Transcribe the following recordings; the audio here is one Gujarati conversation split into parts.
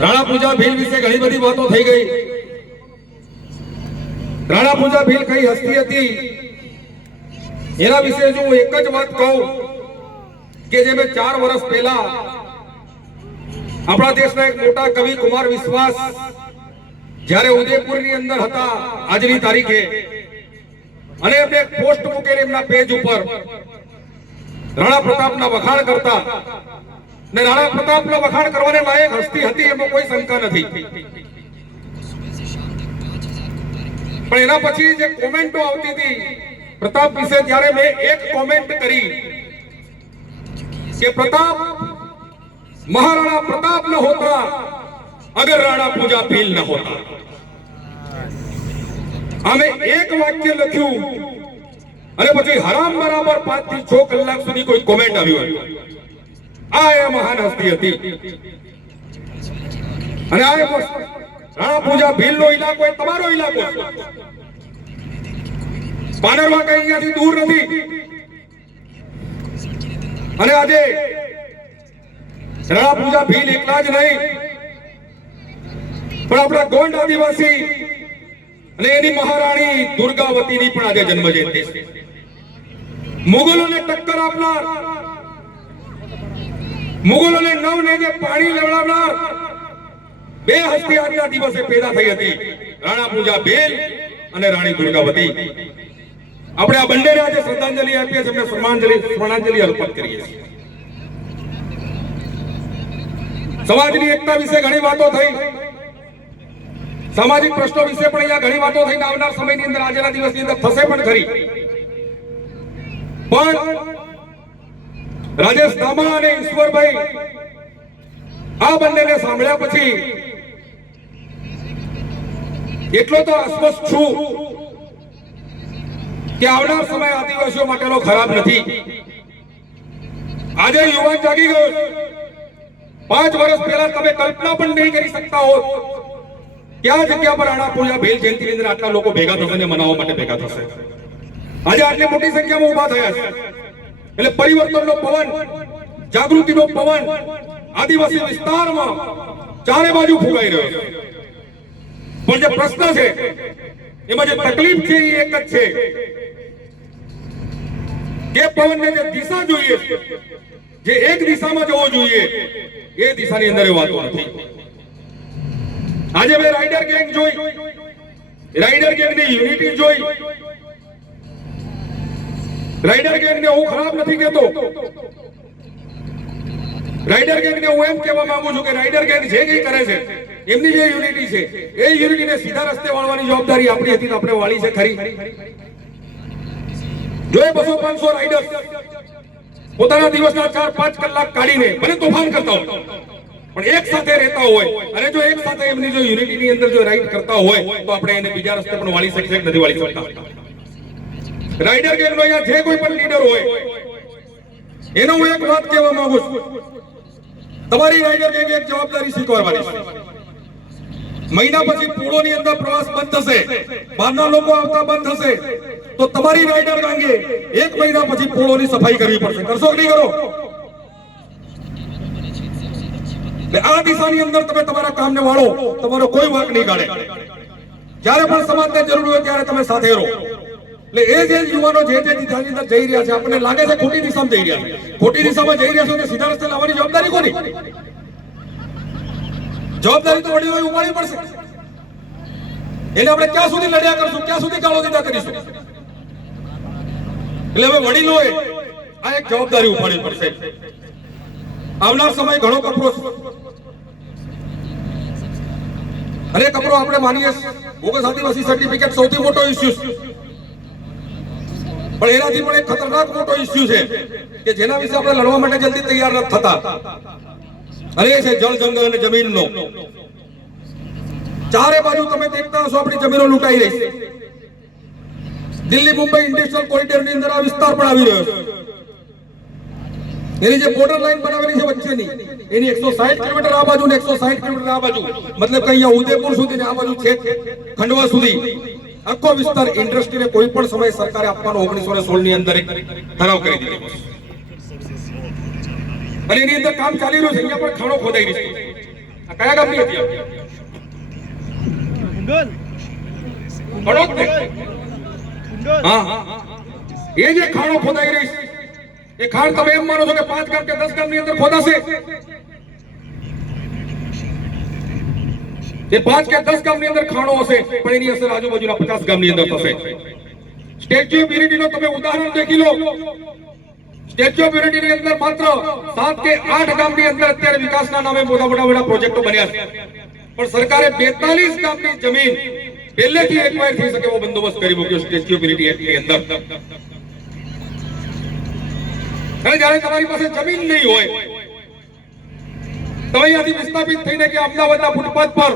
રાણા પૂજા ભીલ વિશે ઘણી બધી વાતો થઈ ગઈ। રાણા પૂજા ભીલ કઈ હસ્તી હતી એના વિશે જો હું એક જ વાત કહું કે જે મેં 4 વર્ષ પહેલા આપણા દેશના એક મોટા કવિ કુમાર વિશ્વાસ જ્યારે ઉદયપુરની અંદર હતા આજની તારીખે અને એમને એક પોસ્ટ મૂકેલી એમના પેજ ઉપર રાણા પ્રતાપના વખાણ કરતા ને રાણા પ્રતાપના વખાણ કરવાને લાયક હસ્તી હતી એમાં કોઈ શંકા નથી। પણ એના પછી જે કોમેન્ટો આવતી હતી પ્રતાપ વિશે ત્યારે મેં એક કોમેન્ટ કરી કે प्रताप महाराणा प्रताप न होता अगर राणा पूजा भील न होता। हमें एक वाक्य लख्યું અને પછી હરામ બરાબર 5 થી 6 કલાક સુધી કોઈ કોમેન્ટ આવ્યું આ એ મહાન હસ્તી હતી અને આ રાણા પૂજા ભીલ નો ઇલાકો એ તમારો ઇલાકો પાનરવા કઈ અહીંયાથી દૂર નથી અને આજે રાણા પૂજા ભીલ એકલા જ નહીં પણ આપણા ગોંડ આદિવાસી અને એની મહારાણી દુર્ગાવતીની પણ આજે જન્મજયંતિ છે। મુગલોને ટક્કર આપનાર મુગલોને નવનેજે પાણી લેવડાવનાર બે હસ્તી આજના દિવસે પેદા થઈ હતી રાણા પૂજા ભીલ અને રાણી દુર્ગાવતી। આપણે આ બંનેને આજે શ્રદ્ધાંજલિ આપીએ છીએ એમને સ્મરણાંજલિ અર્પણ કરીએ છીએ। સમાજની એકતા વિશે ઘણી વાતો થઈ સામાજિક પ્રશ્નો વિશે પણ અહીંયા ઘણી વાતો થઈને આવનાર સમયની અંદર આજના દિવસની અંદર થશે પણ ખરી પણ રાજેશ દામા અને ઈશ્વરભાઈ આ બંનેને સાંભળ્યા પછી એટલો તો અસ્વસ્થ છું કે આવનાર સમય આદિવાસીઓ માટેનો ખરાબ નથી। આજે યુવાન જાગી ગયો 5 વર્ષ પહેલા તમે કલ્પના પણ નહીં કરી શકતા હો क्या जगह पर राणा पूजा भील जयंती ની અંદર આટલા લોકો ભેગા થશે ને મનાવવા માટે ભેગા થશે। આજે આટલી મોટી સંખ્યામાં ઊભા થયા છે એટલે પરિવર્તનનો પવન જાગૃતિનો પવન આદિવાસી વિસ્તારમાં ચારે બાજુ ફૂંકાઈ રહ્યો છે। પણ જે પ્રશ્ન છે એમાં જે તકલીફ છે એ એક જ છે કે પવનને જે દિશા જોઈએ જે એક દિશામાં જવો જોઈએ એ દિશાની અંદર એ વાતો નથી। આજે મેં રાઇડર ગેંગ જોઈ રાઇડર ગેંગની યુનિટી જોઈ રાઇડર ગેંગને હું ખરાબ નથી કહેતો રાઇડર ગેંગને હું એમ કહેવા માંગુ છું કે રાઇડર ગેંગ જે કંઈ કરે છે એમની જે યુનિટી છે એ યુનિટીને સીધા રસ્તે વાળવાની જવાબદારી આપણી હતી આપણે વાળી છે ખરી। જો 200-500 રાઇડર્સ પોતાના દિવસના 4-5 કલાક કાઢીને ભલે તોફાન કરતા હોય પણ એક સાથે રહેતા હોય અને જો એક સાથે એમની જો યુનિટીની અંદર જો રાઈડ કરતા હોય તો આપણે એને બીજા રસ્તે પણ વાળી શકીએ કે નથી વાળી શકતા। રાઇડર ગેંગનો અહીંયા જે કોઈ પણ લીડર હોય એનો હું એક વાત કહેવા માંગુ છું તમારી રાઇડર ગેંગ એક જવાબદારી સ્વીકારવાની છે। મહિના પછી પૂળોની અંદર પ્રવાસ બંધ થશે બહારના લોકો આવતા બંધ થશે તો તમારી રાઇડર ગેંગે 1 મહિના પછી પૂળોની સફાઈ કરવી પડશે। કરશો કે નહીં કરો? આ દિશાની અંદર તમે તમારા કામને વાળો તમારો કોઈ વાંક નહીં કાઢે। જ્યારે પણ સમાજને જરૂર હોય ત્યારે તમે સાથે રહો। એટલે એ જે યુવાનો જે દિશાની અંદર જઈ રહ્યા છે આપણને લાગે છે ખોટી દિશામાં જઈ રહ્યા છે ખોટી દિશામાં જઈ રહ્યા છે તો સીધા રસ્તે લાવવાની જવાબદારી કોની? જવાબદારી તો વડીલોએ ઉપાડવી પડશે। એને આપણે ક્યાં સુધી લડ્યા કરશું ક્યાં સુધી ગાળો દીધા કરીશું? એટલે હવે વડીલોએ આ એક જવાબદારી ઉપાડવી પડશે। આવનાર સમય ઘણો કપરો છે અને કપરો આપણે માનીએ બોગસ આદિવાસી સર્ટિફિકેટ સૌથી મોટો ઇશ્યુ છે પણ એનાથી પણ એક ખતરનાક મોટો ઇશ્યુ છે કે જેના વિશે આપણે લડવા માટે જલ્દી તૈયાર ન થતા અને એ છે જળ જંગલ અને જમીનનો। ચારે બાજુ તમે દેખતા હશો આપણી જમીનો લૂંટાઈ રહી છે। દિલ્હી મુંબઈ ઇન્ડસ્ટ્રીયલ કોરિડોરની અંદર આ વિસ્તાર પણ આવી રહ્યો છે। એની જે બોર્ડર લાઈન બનાવેલી છે વચ્ચેની એની 160 કિલોમીટર આ બાજુ ને 160 કિલોમીટર આ બાજુ મતલબ કે અહીંયા ઉદયપુર સુધી ને આ બાજુ છે ખંડવા સુધી આખો વિસ્તાર ઇન્ડસ્ટ્રીને કોઈ પણ સમય સરકારે આપવાનો 1916 ની અંદર એક ઠરાવ કરી દીધો અને એની અંદર કામ ચાલી રહ્યું છે। અહીંયા પણ ખાણો ખોદાઈ રહ્યો છે। આ કયા ગામની હતી? હળોદ ને? હા, એ જે ખાણો ખોદાઈ રહી છે, એ ખાણ તમે એમ માનો છો કે 5 ગામ કે 10 ગામની અંદર ખોદાશે? એ 5 કે 10 ગામની અંદર ખાણો હશે, પણ એની અસર આજુબાજુના 50 ગામની અંદર થશે. સ્ટેચ્યુ ઓફ યુનિટીનો તમે ઉદાહરણ દેખી લો. સ્ટેચ્યુ ઓફ યુનિટીની અંદર માત્ર 7 કે 8 ગામની અંદર અત્યારે વિકાસના નામે મોટા પ્રોજેક્ટો બન્યા છે, પણ સરકારે 42 ગામની જમીન પહેલેથી એક્વાયર થઈ શકે એવો બંદોબસ્ત કરી મૂક્યો સ્ટેચ્યુ ઓફ યુનિટી એક્ટની અંદર. અને જ્યારે તમારી પાસે જમીન નહીં હોય, તો અહીંયાથી વિસ્થાપિત થઈને કે અમદાવાદના ફૂટપાથ પર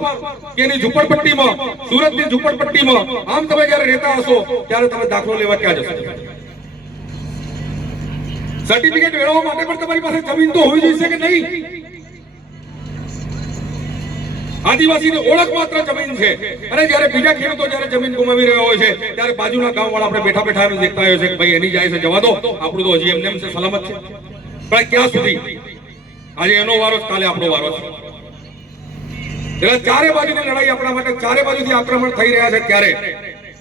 કે એની ઝૂંપડપટ્ટીમાં, સુરતની ઝૂંપડપટ્ટીમાં આમ તમે જ્યારે રહેતા હશો ત્યારે તમે દાખલો લેવા ક્યાં જશો? સર્ટિફિકેટ મેળવવા માટે પણ તમારી પાસે જમીન તો હોવી જોઈએ કે નહીં? આદિવાસીની ઓળખ માત્ર જમીન છે. અને જ્યારે બીજા ખેડૂતો જ્યારે જમીન ગુમાવી રહ્યા હોય છે, ત્યારે બાજુના ગામવાળા આપણે બેઠા બેઠા દેખતા હોય છે કે ભાઈ એની જાય છે જવા દો, આપણું તો હજી એમને છે સલામત છે. પણ ક્યાં સુધી? આજે એનો વારો, કાલે આપણો વારો છે. એટલે ચારે બાજુની લડાઈ આપણા માટે, ચારે બાજુથી આક્રમણ થઈ રહ્યા છે, ત્યારે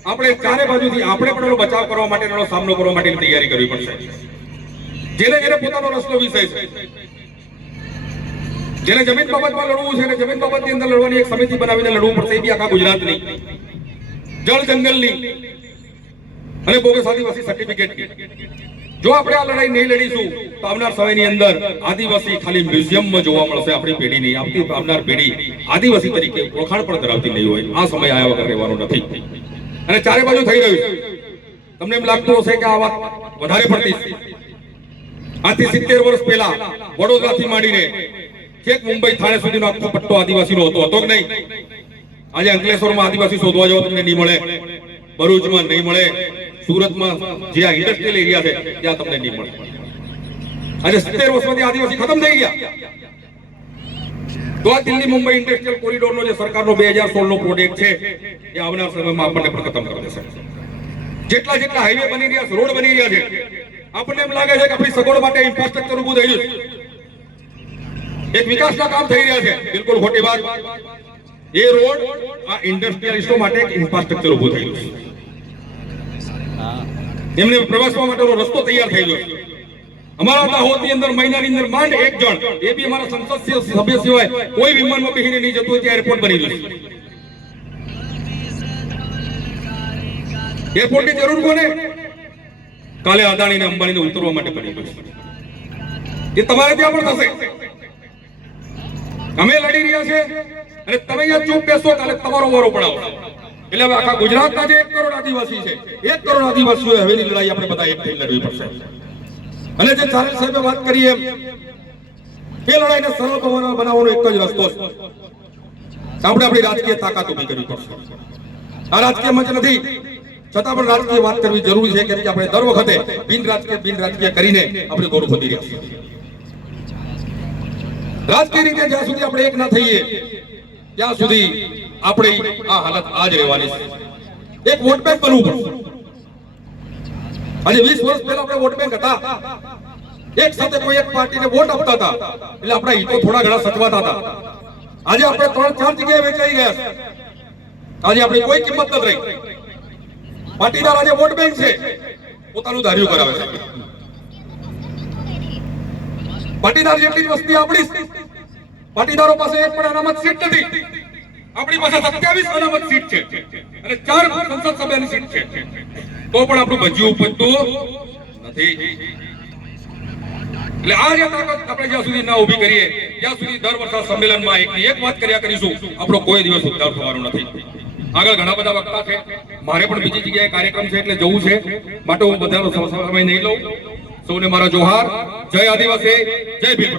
આપણે ચારે બાજુથી આપણે પણ એનો બચાવ કરવા માટે, એનો સામનો કરવા માટેની તૈયારી કરવી પડશે. જેને જેને પોતાનો રસનો વિષય છે, જેને જમીન બાબતમાં લડવું છે, અને જમીન બાબતની અંદર લડવાની એક સમિતિ બનાવીને લડવું પડશે. એ બી આખા ગુજરાતની, જળ જંગલની અને બોગસ આદિવાસી સર્ટિફિકેટની. જો આપણે આ લડાઈ નહીં લડીશું તો આવનાર સમયની અંદર આદિવાસી ખાલી મ્યુઝિયમમાં જોવા મળશે. આપણી પેઢી નહીં, આવનાર પેઢી આદિવાસી તરીકે ઓળખાણ પણ ધરાવતી નહીં હોય. આ સમય આયા વગર રહેવાનો નથી. અને ચારે બાજુ થઈ રહ્યું છે. તમને એમ લાગતું હશે કે આ વાત વધારે પડતી છે. આજથી 70 વર્ષ પહેલા વડોદરાથી માંડીને છેક મુંબઈ થાણે સુધીનો આખો પટ્ટો આદિવાસીનો હતો કે નહીં? આજે અંકલેશ્વરમાં આદિવાસી શોધવા જાવ તમને નહીં મળે, ભરૂચમાં નહીં મળે, સુરતમાં જે આ ઇન્ડસ્ટ્રીયલ એરિયા છે ત્યાં તમને નહીં મળે. આજે 70 વર્ષમાંથી આદિવાસી ખતમ થઈ ગયા. તો આ દિલ્હી મુંબઈ ઇન્ડસ્ટ્રીયલ કોરિડોરનો જે સરકારનો 2016 નો પ્રોજેક્ટ છે, એ આવનાર સમયમાં આપણને પણ ખતમ કરી દેશે. જેટલા હાઈવે બની રહ્યા છે, રોડ બની રહ્યા છે, આપણને એમ લાગે છે કે આપણી સગવડ માટે ઇન્ફ્રાસ્ટ્રક્ચર ઊભું થઈ રહ્યું છે, એક વિકાસના કામ થઈ રહ્યા છે. બિલકુલ ખોટી વાત. એ રોડ આ ઇન્ડસ્ટ્રીયલિસ્ટો માટે એક ઇન્ફ્રાસ્ટ્રક્ચર ઊભું થઈ રહ્યું છે. એમને પ્રવાસવા માટેનો રસ્તો તૈયાર થઈ ગયો છે. અમારા દાહોદની અંદર મહિનાની અંદર માંડ એક જણ, એ બી અમારા સંસદ સભ્ય સિવાય કોઈ વિમાનમાં બેસીને નહીં જતું હોય ત્યાં એરપોર્ટ બની ગયું છે. એરપોર્ટની જરૂર કોને? કાલે અદાણીને અંબાણીને ઉતરવા માટે બની ગયું છે. એ તમારે ત્યાં પણ થશે. અમે લડી રહ્યા છે અને તમે અહીંયા ચૂપ બેસો, કાલે તમારો વારો પડાવો. એટલે હવે આખા ગુજરાતના જે 1 કરોડ આદિવાસી છે, 1 કરોડ આદિવાસીઓ હવેની લડાઈ આપણે બધા એક થઈને લડવી પડશે. અને જે ચારેલ સાહેબે વાત કરી એમ, એ લડાઈને સરળ બનાવવાનો એક જ રસ્તો છે. આપણે આપણી રાજકીય તાકાત ઊભી કરવી પડશે. આ રાજકીય મંચ નથી, છતાં પણ રાજકીય વાત કરવી જરૂરી છે, કેમ કે આપણે દર વખતે બિન રાજકીય કરીને આપણે ગોળ ખોદી રહ્યા છીએ. રાજકીય રીતે જ્યાં સુધી આપણે એક ના થઈએ ત્યાં સુધી આપણી આ હાલત આજ રહેવાની છે. એક વોટ બેંક બનવું પડશે. આજે 20 વર્ષ પહેલા આપણે વોટ બેંક હતા. એક સાથે કોઈ એક પાર્ટીને વોટ આપતા હતા એટલે આપણા હિતો થોડા ઘણા સચવાતા હતા. આજે આપણે 3-4 જગ્યાએ વેચાઈ ગયા છે. આજે આપણી કોઈ કિંમત નથી રહી. પાટીદાર આજે વોટ બેંક છે, પોતાનું ધાર્યું કરાવે છે. પાટીદાર જેટલી જ વસ્તી આપણી, પાટીદારો પાસે એક પણ અનામત સીટ નથી. આપણી પાસે 27 અનામત સીટ છે અને 4 સંસદ સભ્યની સીટ છે, તો પણ આપણું ભજ્યું ઉપજતું નથી. એટલે આ જે તાકાત આપણે જ્યાં સુધી ના ઊભી કરીએ ત્યાં સુધી દર વર્ષે સંમેલનમાં એક વાત કર્યા કરીશું, આપણો કોઈ દિવસ ઉદ્ધાર થવાનો નથી. આગળ ઘણા બધા વક્તા છે, મારે પણ બીજી જગ્યાએ કાર્યક્રમ છે એટલે જવું છે, માટે હું બધાનો સમય નહીં લઉં. સૌને મારા જોહાર. જય આદિવાસી, જય ભીમ.